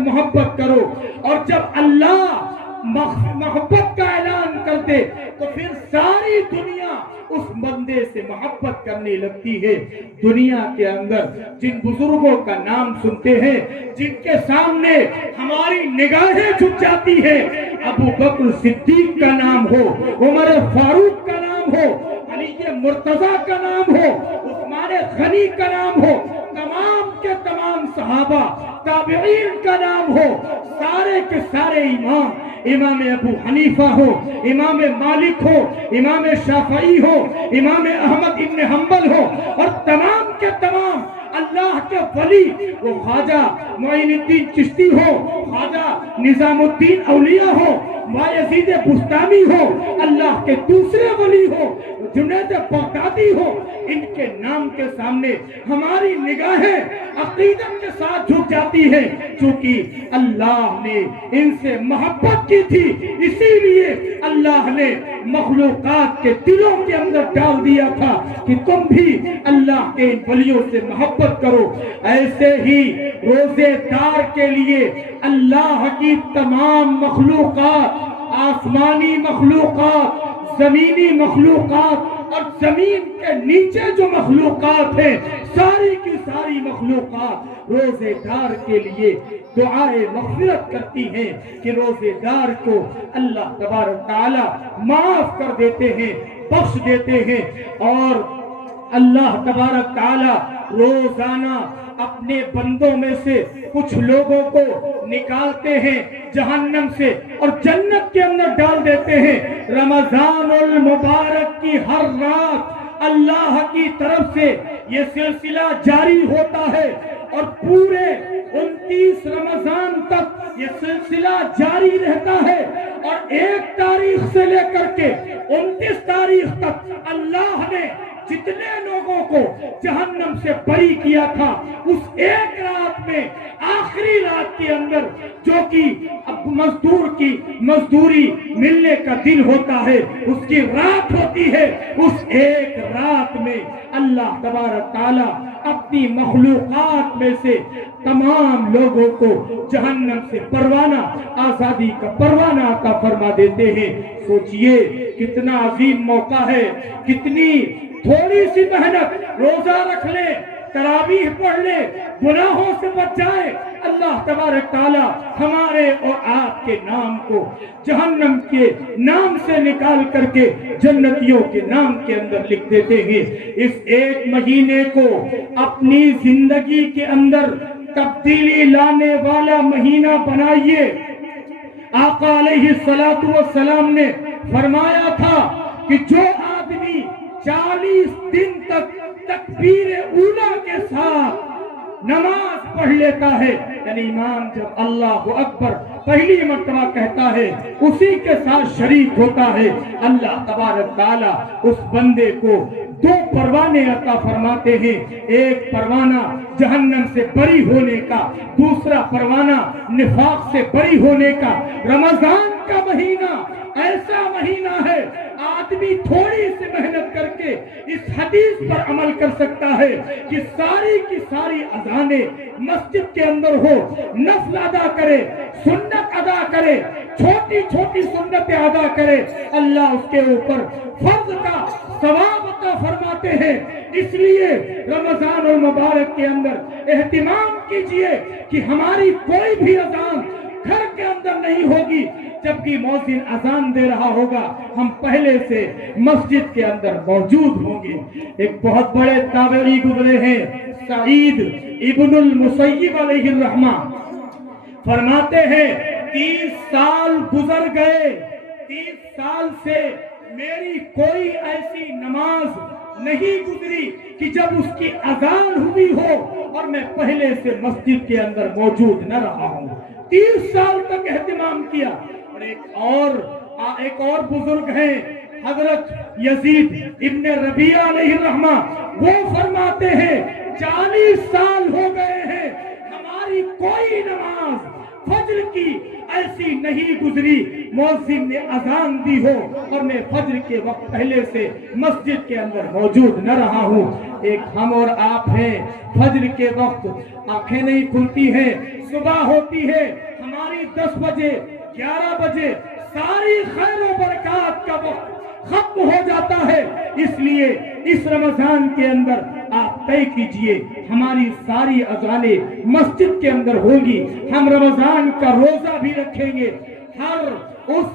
محبت کرو۔ اور جب اللہ محبت کا اعلان کرتے تو پھر ساری دنیا اس بندے سے محبت کرنے لگتی ہے۔ دنیا کے اندر جن بزرگوں کا نام سنتے ہیں، جن کے سامنے ہماری نگاہیں جھک جاتی ہیں، ابو بکر صدیق کا نام ہو، عمر فاروق کا نام ہو، علی مرتضیٰ کا نام ہو، عثمان غنی کا نام ہو، تمام کے تمام صحابہ تابعین کا نام ہو، سارے کے سارے امام ابو حنیفہ ہو، امام مالک ہو، امام شافعی ہو، امام احمد ابن حنبل ہو، اور تمام کے تمام اللہ کے ولی، وہ خواجہ معین الدین چشتی ہو، خواجہ نظام الدین اولیاء ہو، بایزید بستانی ہو، اللہ کے دوسرے ولی ہو، جنید بغدادی ہو، ان کے نام کے سامنے ہماری نگاہیں عقیدت کے ساتھ جھک جاتی ہیں، چونکہ اللہ نے ان سے محبت کی تھی، اسی لیے اللہ نے مخلوقات کے دلوں کے اندر ڈال دیا تھا کہ تم بھی اللہ کے ان ولیوں سے محبت کرو۔ ایسے ہی روزے دار کے لیے اللہ کی تمام مخلوقات، آسمانی مخلوقات، زمینی مخلوقات اور زمین کے نیچے جو مخلوقات ہیں، ساری کی ساری مخلوقات روزے دار کے لیے دعائے مغفرت کرتی ہیں کہ روزے دار کو اللہ تبارک تعالی معاف کر دیتے ہیں، بخش دیتے ہیں۔ اور اللہ تبارک تعالی روزانہ اپنے بندوں میں سے کچھ لوگوں کو نکالتے ہیں جہنم سے اور جنت کے اندر ڈال دیتے ہیں۔ رمضان المبارک کی ہر رات اللہ کی طرف سے یہ سلسلہ جاری ہوتا ہے اور پورے 29 رمضان تک یہ سلسلہ جاری رہتا ہے، اور 1 تاریخ سے لے کر کے 29 تاریخ تک اللہ نے جتنے لوگوں کو جہنم سے بری کیا تھا، اس ایک رات میں، آخری رات کے اندر، جو کہ اب مزدور کی مزدوری ملنے کا دن ہوتا ہے، اس کی رات ہوتی ہے، اس ایک رات میں اللہ تبارک تعالی اپنی مخلوقات میں سے تمام لوگوں کو جہنم سے پروانہ، آزادی کا پروانہ عطا فرما دیتے ہیں۔ سوچئے کتنا عظیم موقع ہے، کتنی تھوڑی سی محنت، روزہ رکھ لے، تراویح پڑھ لے، گناہوں سے بچ جائے، اللہ تبارک تعالی ہمارے اور آپ کے نام کو جہنم کے نام سے نکال کر کے جنتیوں کے نام کے اندر لکھ دیتے ہیں۔ اس ایک مہینے کو اپنی زندگی کے اندر تبدیلی لانے والا مہینہ بنائیے۔ آقا علیہ السلام نے فرمایا تھا کہ جو آدمی 40 دن تک تکبیر اولیٰ کے ساتھ نماز پڑھ لیتا ہے، یعنی امام جب اللہ اکبر پہلی مرتبہ کہتا ہے اسی کے ساتھ شریک ہوتا ہے، اللہ تبارک تعالی اس بندے کو 2 پروانے عطا فرماتے ہیں، ایک پروانہ جہنم سے بری ہونے کا، دوسرا پروانہ نفاق سے بری ہونے کا۔ رمضان کا مہینہ ایسا مہینہ ہے، آدمی تھوڑی سی محنت کر کے اس حدیث پر عمل کر سکتا ہے کہ ساری کی ساری اذانیں مسجد کے اندر ہو، نفل ادا کرے، سنت ادا کرے، چھوٹی چھوٹی سنتیں ادا کرے، اللہ اس کے اوپر فرض کا ثواب عطا فرماتے ہیں۔ اس لیے رمضان المبارک کے اندر اہتمام کیجئے کہ ہماری کوئی بھی اذان گھر کے اندر نہیں ہوگی، جبکہ مؤذن اذان دے رہا ہوگا ہم پہلے سے مسجد کے اندر موجود ہوں گے۔ ایک بہت بڑے تابعی گزرے ہیں، سعید ابن المسیب علیہ الرحمہ، فرماتے ہیں 30 سال گزر گئے، 30 سال سے میری کوئی ایسی نماز نہیں گزری کہ جب اس کی اذان ہوئی ہو اور میں پہلے سے مسجد کے اندر موجود نہ رہا ہوں۔ 30 سال تک اہتمام کیا۔ اور ایک اور بزرگ ہیں حضرت یزید ابن ربیعہ علیہ الرحمہ، وہ فرماتے ہیں 40 سال ہو گئے ہیں ہماری کوئی نماز فجر کی ایسی نہیں گزری مؤذن نے اذان دی ہو اور میں فجر کے وقت پہلے سے مسجد کے اندر موجود نہ رہا ہوں۔ ایک ہم اور آپ ہیں، فجر کے وقت آنکھیں نہیں کھلتی ہیں، صبح ہوتی ہے ہماری 10 بجے 11 بجے ساری خیر و برکات کا وقت ختم ہو جاتا ہے۔ اس لیے اس رمضان کے اندر آپ طے کیجئے ہماری ساری اذانیں مسجد کے اندر ہوگی، ہم رمضان کا روزہ بھی رکھیں گے۔ ہر اس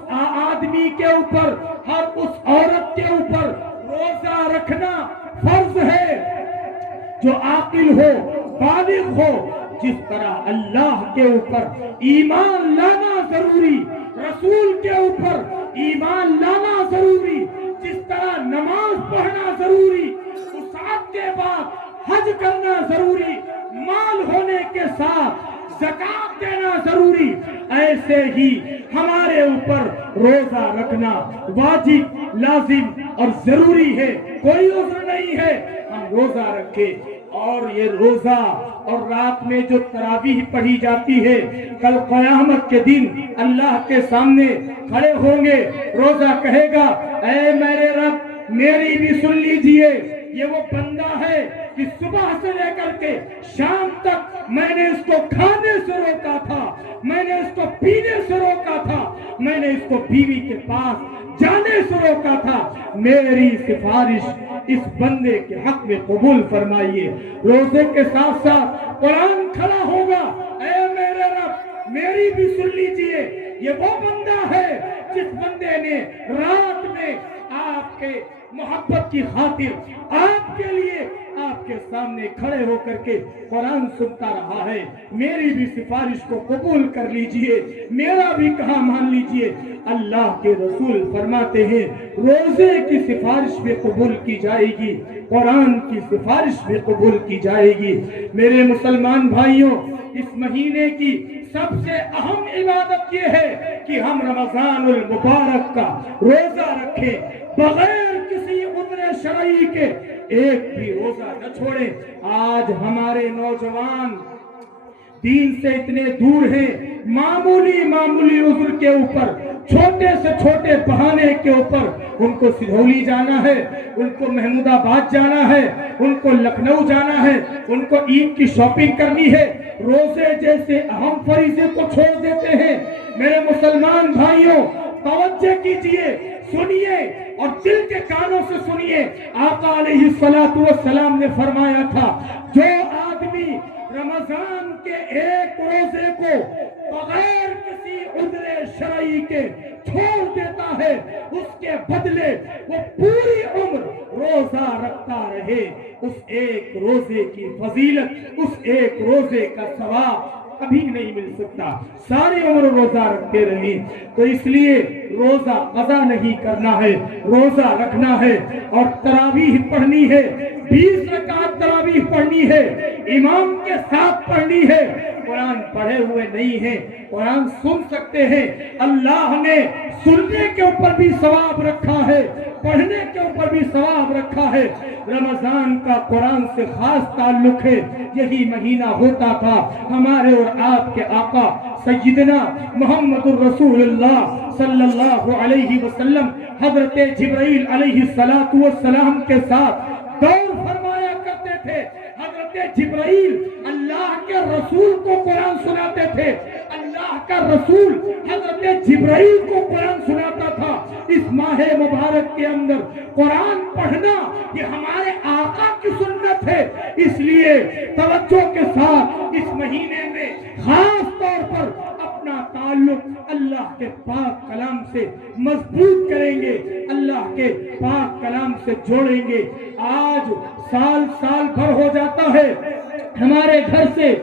آدمی کے اوپر، ہر اس عورت کے اوپر روزہ رکھنا فرض ہے جو عاقل ہو، بالغ ہو۔ جس طرح اللہ کے اوپر ایمان لانا ضروری، رسول کے اوپر ایمان لانا ضروری، جس طرح نماز پڑھنا ضروری، وصات کے بعد حج کرنا ضروری، مال ہونے کے ساتھ زکات دینا ضروری، ایسے ہی ہمارے اوپر روزہ رکھنا واجب، لازم اور ضروری ہے۔ کوئی عذر نہیں ہے ہم روزہ رکھیں۔ اور یہ روزہ اور رات میں جو تراویح پڑھی جاتی ہے، کل قیامت کے دن اللہ کے سامنے کھڑے ہوں گے، روزہ کہے گا اے میرے رب میری بھی سن لیجئے، یہ وہ بندہ ہے کہ صبح سے لے کر کے شام تک میں نے اس کو کھانے سے روکا تھا، میں نے اس کو پینے سے روکا تھا، میں نے اس کو بیوی کے پاس جانے سے روکا تھا، میری سفارش اس بندے کے حق میں قبول فرمائیے۔ روزے کے ساتھ ساتھ قرآن کھڑا ہوگا، اے میرے رب میری بھی سن لیجئے، یہ وہ بندہ ہے جس بندے نے رات میں آپ کے محبت کی خاطر آپ کے لیے آپ کے سامنے کھڑے ہو کر کے قرآن سنتا رہا ہے، میری بھی سفارش کو قبول کر لیجئے، میرا بھی کہا مان لیجئے۔ اللہ کے رسول فرماتے ہیں روزے کی سفارش بھی قبول کی جائے گی، قرآن کی سفارش بھی قبول کی جائے گی۔ میرے مسلمان بھائیوں، اس مہینے کی سب سے اہم عبادت یہ ہے کہ ہم رمضان المبارک کا روزہ رکھیں، بغیر کسی عذر شرعی کے ایک بھی روزہ نہ چھوڑیں۔ آج ہمارے نوجوان دین سے اتنے دور ہیں، معمولی عذر کے اوپر، چھوٹے سے چھوٹے بہانے کے اوپر ان کو سدھولی جانا ہے، ان کو محمود آباد جانا ہے، ان کو لکھنؤ جانا ہے، ان کو عید کی شاپنگ کرنی ہے، روزے جیسے اہم فریضے کو چھوڑ دیتے ہیں۔ میرے مسلمان بھائیوں توجہ کیجئے، سنیے اور دل کے کانوں سے سنیے۔ آقا علیہ السلام نے فرمایا تھا جو آدمی رمضان کے ایک روزے کو بغیر کسی عذر شرعی کے چھوڑ دیتا ہے، اس کے بدلے وہ پوری عمر روزہ رکھتا رہے، اس ایک روزے کی فضیلت، اس ایک روزے کا ثواب کبھی نہیں مل سکتا، ساری عمر روزہ رکھتے رہیں۔ تو اس لیے روزہ قضا نہیں کرنا ہے، روزہ رکھنا ہے اور تراویح پڑھنی ہے، 20 رکعت تراویح پڑھنی ہے، امام کے ساتھ پڑھنی ہے۔ قرآن پڑھے ہوئے نہیں ہیں، قرآن سن سکتے ہیں، اللہ نے سننے کے اوپر بھی ثواب رکھا ہے، پڑھنے کے اوپر بھی ثواب رکھا ہے۔ رمضان کا قرآن سے خاص تعلق ہے، یہی مہینہ ہوتا تھا ہمارے اور آپ کے آقا سیدنا محمد الرسول اللہ صلی اللہ علیہ وسلم حضرت جبرائیل علیہ السلام کے ساتھ دور فرمایا کرتے تھے۔ حضرت جبرائیل اللہ کے رسول کو قرآن سناتے تھے، اللہ کا رسول حضرت جبرائیل کو قرآن سناتا تھا۔ اس ماہ مبارک کے اندر قرآن پڑھنا یہ ہمارے آقا کی سنت ہے، اس لیے توجہ کے ساتھ اس مہینے میں خاص طور پر اپنا تعلق اللہ کے پاک کلام سے مضبوط کریں گے، اللہ کے پاک کلام سے جوڑیں گے۔ آج سال بھر ہو جاتا ہے ہمارے گھر سے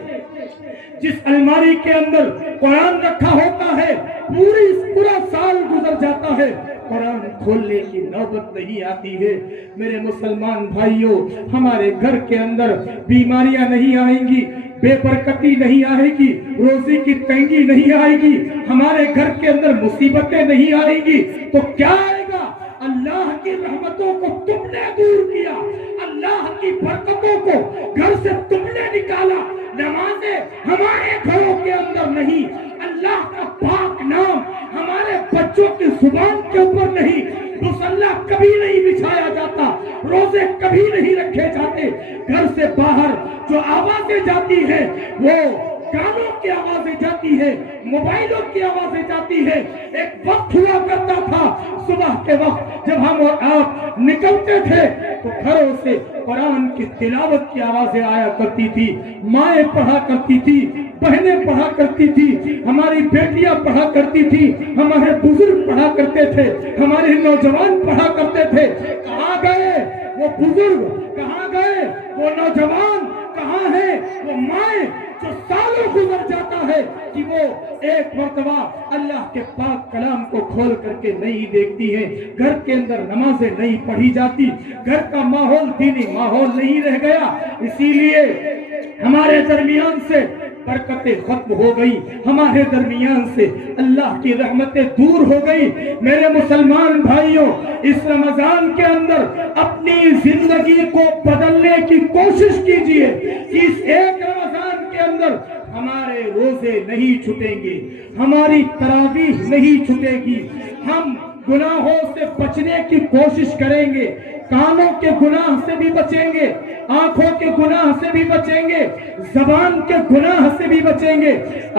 جس الماری کے اندر قرآن رکھا ہوتا ہے پورا سال گزر جاتا ہے، قرآن کھولنے کی نوبت نہیں آتی ہے۔ میرے مسلمان بھائیوں، ہمارے گھر کے اندر بیماریاں نہیں آئیں گی، بے برکتی نہیں آئے گی، روزی کی تنگی نہیں آئے گی، ہمارے گھر کے اندر مصیبتیں نہیں آئیں گی، تو کیا آئے گا؟ اللہ کی رحمتوں کو تم نے دور کیا، اللہ کی برکتوں کو گھر سے تم نے نکالا، نمازیں ہمارے گھروں کے اندر نہیں، اللہ کا پاک نام ہمارے بچوں کی زبان کے اوپر نہیں، مصلی کبھی نہیں بچھایا جاتا، روزے کبھی نہیں رکھے جاتے، گھر سے باہر جو آوازیں جاتی ہیں وہ گانوں کی آوازیں جاتی ہے، موبائلوں کی آوازیں جاتی ہے۔ ایک وقت ہوا کرتا تھا صبح کے وقت جب ہم اور آپ نکلتے تھے تو گھروں سے قرآن کی تلاوت کی آوازیں آیا کرتی تھی، مائیں پڑھا کرتی تھی، بہنیں پڑھا کرتی تھی، ہماری بیٹیاں پڑھا کرتی تھی، ہمارے بزرگ پڑھا کرتے تھے، ہمارے نوجوان پڑھا کرتے تھے۔ کہاں گئے وہ بزرگ؟ کہاں گئے وہ نوجوان؟ کہاں ہے وہ مائیں جو سالوں گزر جاتا ہے کہ وہ ایک مرتبہ اللہ کے پاک کلام کو کھول کر کے نہیں دیکھتی ہے؟ گھر کے اندر نمازیں نہیں پڑھی جاتی، گھر کا ماحول دینی ماحول نہیں رہ گیا، اسی لیے ہمارے درمیان سے برکتیں ختم ہو گئی، ہمارے درمیان سے اللہ کی رحمتیں دور ہو گئی۔ میرے مسلمان بھائیوں، اس رمضان کے اندر اپنی زندگی کو بدلنے کی کوشش کیجئے کہ اس ایک رمضان کے اندر ہمارے روزے نہیں چھٹیں گے، ہماری تراویح نہیں چھٹے گی، ہم گناہوں سے بچنے کی کوشش کریں گے، کانوں کے گناہ سے بھی بچیں گے، آنکھوں کے گناہ سے بھی بچیں گے، زبان کے گناہ سے بھی بچیں گے۔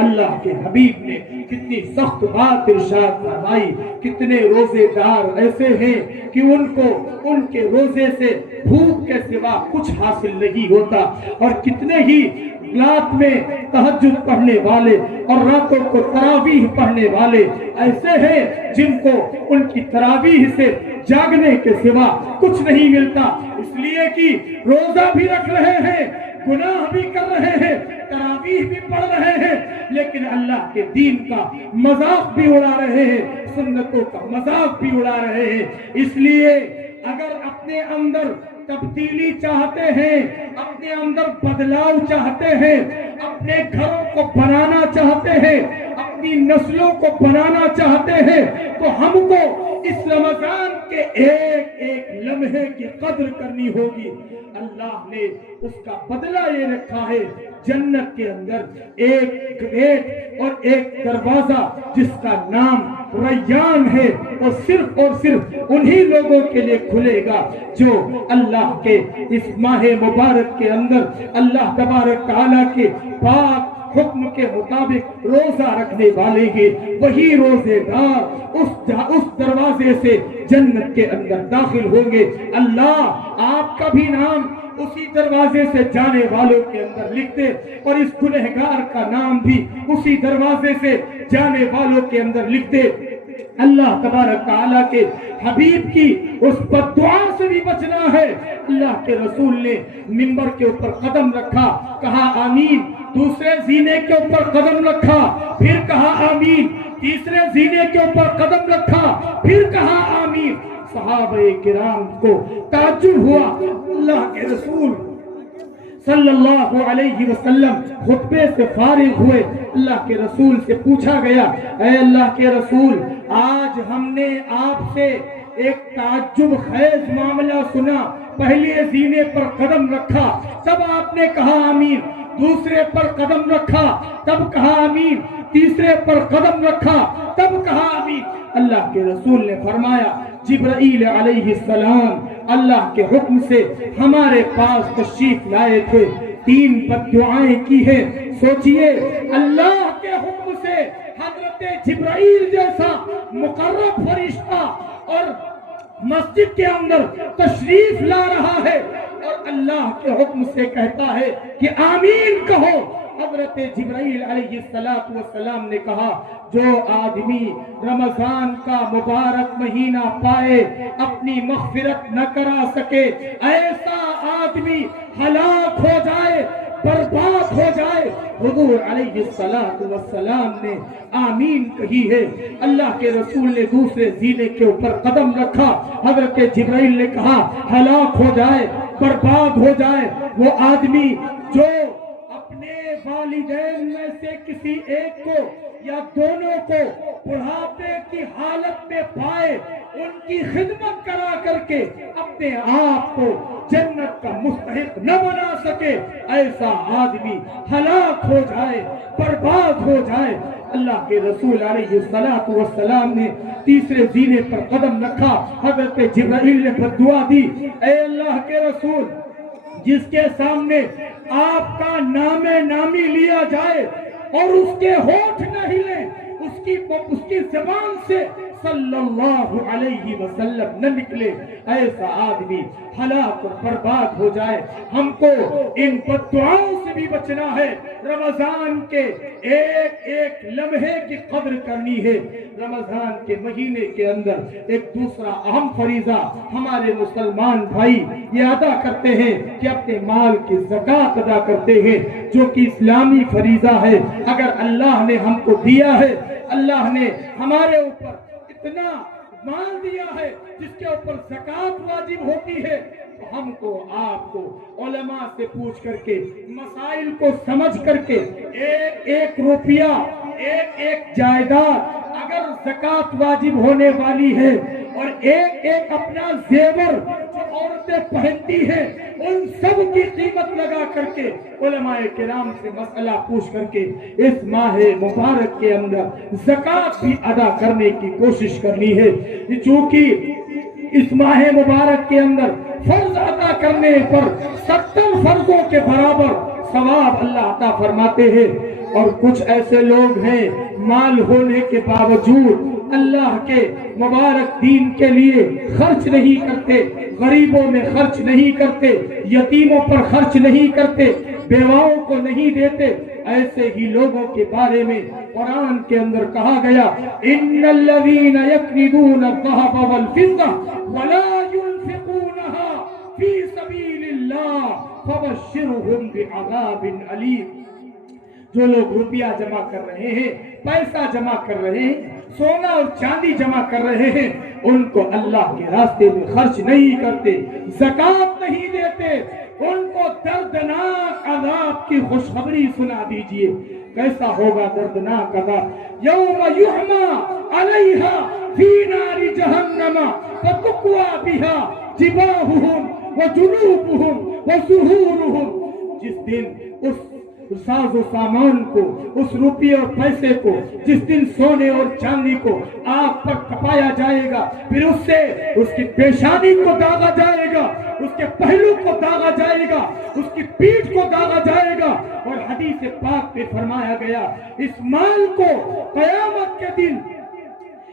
اللہ کے حبیب نے کتنی سخت بات ارشاد فرمائی، کتنے روزے دار ایسے ہیں کہ ان کو ان کے روزے سے بھوک کے سوا کچھ حاصل نہیں ہوتا، اور کتنے ہی رات میں تہجد پڑھنے والے اور راتوں کو تراویح پڑھنے والے ایسے ہیں جن کو ان کی تراویح سے جاگنے کے سوا کچھ نہیں ملتا، اس لیے کہ روزہ بھی رکھ رہے ہیں، گناہ بھی کر رہے ہیں، تراویح بھی پڑھ رہے ہیں، لیکن اللہ کے دین کا مذاق بھی اڑا رہے ہیں، سنتوں کا مذاق بھی اڑا رہے ہیں۔ اس لیے اگر اپنے اندر تبدیلی چاہتے ہیں، اپنے اندر بدلاؤ چاہتے ہیں، اپنے گھروں کو بنانا چاہتے ہیں، اپنی نسلوں کو بنانا چاہتے ہیں، تو ہم کو اس رمضان کے ایک ایک لمحے کی قدر کرنی ہوگی۔ اللہ نے اس کا بدلہ یہ رکھا ہے، جنت کے اندر ایک گیٹ اور ایک دروازہ جس کا نام ریان ہے، وہ صرف اور صرف انہی لوگوں کے لیے کھلے گا جو اللہ کے اس ماہ مبارک کے اندر اللہ تبارک تعالیٰ کے پاک حکم کے مطابق روزہ رکھنے والے ہیں، وہی روزے دار اس دروازے سے جنت کے اندر داخل ہوں گے۔ اللہ آپ کا بھی نام اسی دروازے سے جانے والوں کے اندر لکھ دے، اور اس گنہگار کا نام بھی اسی دروازے سے جانے والوں کے اندر لکھ دے۔ اللہ تبارک تعالیٰ کے حبیب کی اس بددعا سے بھی بچنا ہے۔ اللہ کے رسول نے منبر کے اوپر قدم رکھا، کہا آمین، دوسرے زینے کے اوپر قدم رکھا، پھر کہا آمین، تیسرے زینے کے اوپر قدم رکھا، پھر کہا آمین۔ صحابہ کرام کو تعجب ہوا، اللہ کے رسول صلی اللہ علیہ وسلم خطبے سے فارغ ہوئے، اللہ کے رسول سے پوچھا گیا، اے اللہ کے رسول، آج ہم نے آپ سے ایک تعجب خیز معاملہ سنا، پہلے زینے پر قدم رکھا تب آپ نے کہا آمین، دوسرے پر قدم رکھا تب کہا آمین، تیسرے پر قدم رکھا تب کہا آمین۔ اللہ کے رسول نے فرمایا، جبرائیل علیہ السلام اللہ کے حکم سے ہمارے پاس تشریف لائے تھے، 3 بددعائیں کی ہیں۔ سوچئے اللہ کے حکم سے حضرت جبرائیل جیسا مقرب فرشتہ اور مسجد کے اندر تشریف لا رہا ہے، اور اللہ کے حکم سے کہتا ہے کہ آمین کہو۔ حضرت جبرائیل علیہ السلام نے کہا، جو آدمی رمضان کا مبارک مہینہ پائے اپنی مغفرت نہ کرا سکے، ایسا آدمی ہلاک ہو جائے، برباد ہو جائے۔ حضور علیہ السلام نے آمین کہی ہے۔ اللہ کے رسول نے دوسرے زینے کے اوپر قدم رکھا، حضرت جبرائیل نے کہا ہلاک ہو جائے، برباد ہو جائے وہ آدمی جو اپنے والدین میں سے کسی ایک کو یا دونوں کو بڑھاپے کی حالت میں پائے ان کی خدمت کرا کر کے اپنے آپ کو جنت کا مستحق نہ بنا سکے، ایسا آدمی ہلاک ہو جائے، برباد ہو جائے۔ اللہ کے رسول علیہ السلام نے تیسرے زینے پر قدم رکھا، حضرت جبرائیل نے پھر دعا دی، اے اللہ کے رسول، جس کے سامنے آپ کا نام نامی لیا جائے اور اس کے ہونٹ نہ ہلے، اس کی زبان سے صلی اللہ علیہ وسلم نہ نکلے، ایسا آدمی ہلاک اور برباد ہو جائے۔ ہم کو ان بد دعاؤں سے بھی بچنا ہے۔ رمضان کے ایک ایک لمحے کی قدر کرنی ہے۔ رمضان کے مہینے کے اندر ایک دوسرا اہم فریضہ ہمارے مسلمان بھائی یہ ادا کرتے ہیں کہ اپنے مال کی زکوٰۃ ادا کرتے ہیں، جو کہ اسلامی فریضہ ہے۔ اگر اللہ نے ہم کو دیا ہے، اللہ نے ہمارے اوپر اتنا مال دیا ہے جس کے اوپر زکوٰۃ واجب ہوتی ہے، تو ہم کو آپ کو علماء سے پوچھ کر کے مسائل کو سمجھ کر کے ایک ایک روپیہ، ایک ایک جائیداد اگر زکوٰۃ واجب ہونے والی ہے، اور ایک ایک اپنا زیور جو عورتیں پہنتی ہیں ان سب کی قیمت لگا کر کے علماء کرام سے مسئلہ پوچھ کر کے اس ماہ مبارک کے اندر زکوٰۃ بھی ادا کرنے کی کوشش کرنی ہے۔ چونکہ اس ماہ مبارک کے اندر فرض ادا کرنے پر 70 فرضوں کے برابر ثواب اللہ عطا فرماتے ہیں، اور کچھ ایسے لوگ ہیں مال ہونے کے باوجود اللہ کے مبارک دین کے لیے خرچ نہیں کرتے، غریبوں میں خرچ نہیں کرتے، یتیموں پر خرچ نہیں کرتے، بیواؤں کو نہیں دیتے۔ ایسے ہی لوگوں کے بارے میں قرآن کے اندر کہا گیا، ان الذین یکنزون الذھب والفضہ ولا ينفقونها فی سبیل اللہ فبشرهم بعذاب علیم۔ جو لوگ روپیہ جمع کر رہے ہیں، پیسہ جمع کر رہے ہیں، سونا اور چاندی جمع کر رہے ہیں، ان کو اللہ کے راستے میں خرچ نہیں کرتے، زکوٰۃ نہیں دیتے، ان کو دردناک عذاب کی خوشخبری سنا دیجئے۔ کیسا ہوگا دردناک عذاب؟ یوم یحمى علیہا فی نار جہنم فتقوی بہا جباہہم وجنوبہم وظہورہم۔ جس دن اس ساز و سامان کو، اس روپے اور پیسے کو، جس دن سونے اور چاندی کو آگ پر تپایا جائے گا، پھر اس سے اس کی پیشانی کو داغا جائے گا، اس کے پہلو کو داغا جائے گا، اس کی پیٹھ کو داغا جائے گا۔ اور حدیث پاک میں فرمایا گیا، اس مال کو قیامت کے دن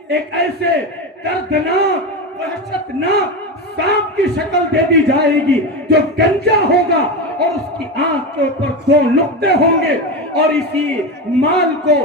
ایک ایسے دردناک وحشتناک سانپ کی شکل دے دی جائے گی جو گنجا ہوگا، اور اس کی آنکھ کے اوپر 2 نقطے ہوں گے، اور اسی مال کو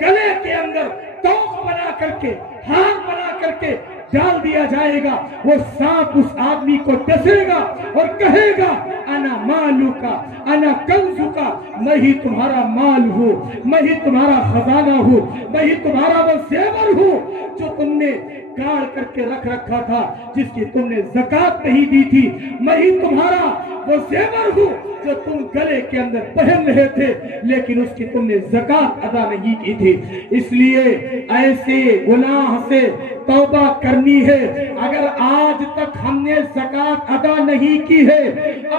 گلے کے اندر توق بنا کر کے، ہار بنا کر کے ڈال دیا جائے گا۔ وہ سانپ اس آدمی کو ڈسے گا اور کہے گا، انا مالکا انا کنزکا، میں ہی تمہارا مال ہوں، میں ہی تمہارا خزانہ ہوں، میں ہی تمہارا وہ زیور ہوں جو تم نے گاڑ کر کے رکھ رکھا تھا، جس کی تم نے زکوٰۃ نہیں دی تھی، میں ہی تمہارا وہ زیور ہوں جو تم گلے کے اندر پہن رہے تھے لیکن اس کی تم نے زکوٰۃ ادا نہیں کی تھی۔ اس لیے ایسے گناہ سے توبہ کرنی ہے۔ اگر آج تک ہم نے زکوٰۃ ادا نہیں کی ہے،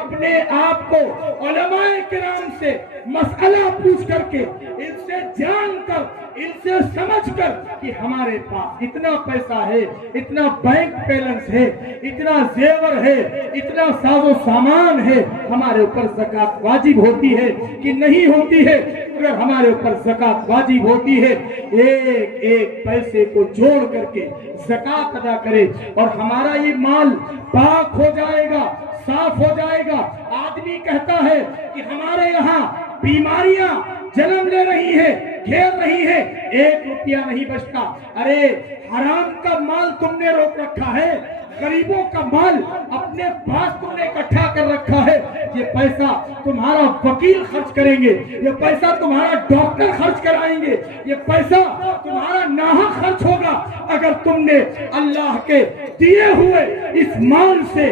اپنے آپ کو علماء کرام سے مسئلہ پوچھ کر کے، ان سے جان کر، ان سے سمجھ کر کہ ہمارے پاس اتنا پیسہ ہے، اتنا بینک بیلنس ہے، اتنا زیور ہے، اتنا ساز و سامان ہے، ہمارے اوپر زکوٰۃ واجب ہوتی ہے کہ نہیں ہوتی ہے؟ اگر ہمارے اوپر زکوٰۃ واجب ہوتی ہے، ایک ایک پیسے کو جوڑ کر کے زکوٰۃ ادا کرے، اور ہمارا یہ مال پاک ہو جائے گا، صاف ہو جائے گا۔ آدمی کہتا ہے کہ ہمارے یہاں بیماریاں جنم لے رہی ہے، گھیر رہی ہے، 1 روپیہ نہیں بچتا۔ ارے حرام کا مال تم نے روک رکھا ہے، غریبوں کا مال اپنے پاس تم نے اکٹھا کر رکھا ہے۔ یہ پیسہ تمہارا وکیل خرچ کریں گے، یہ پیسہ تمہارا ڈاکٹر خرچ کرائیں گے، یہ پیسہ تمہارا ناحق خرچ ہوگا۔ اگر تم نے اللہ کے دیے ہوئے اس مال سے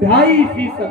2.5%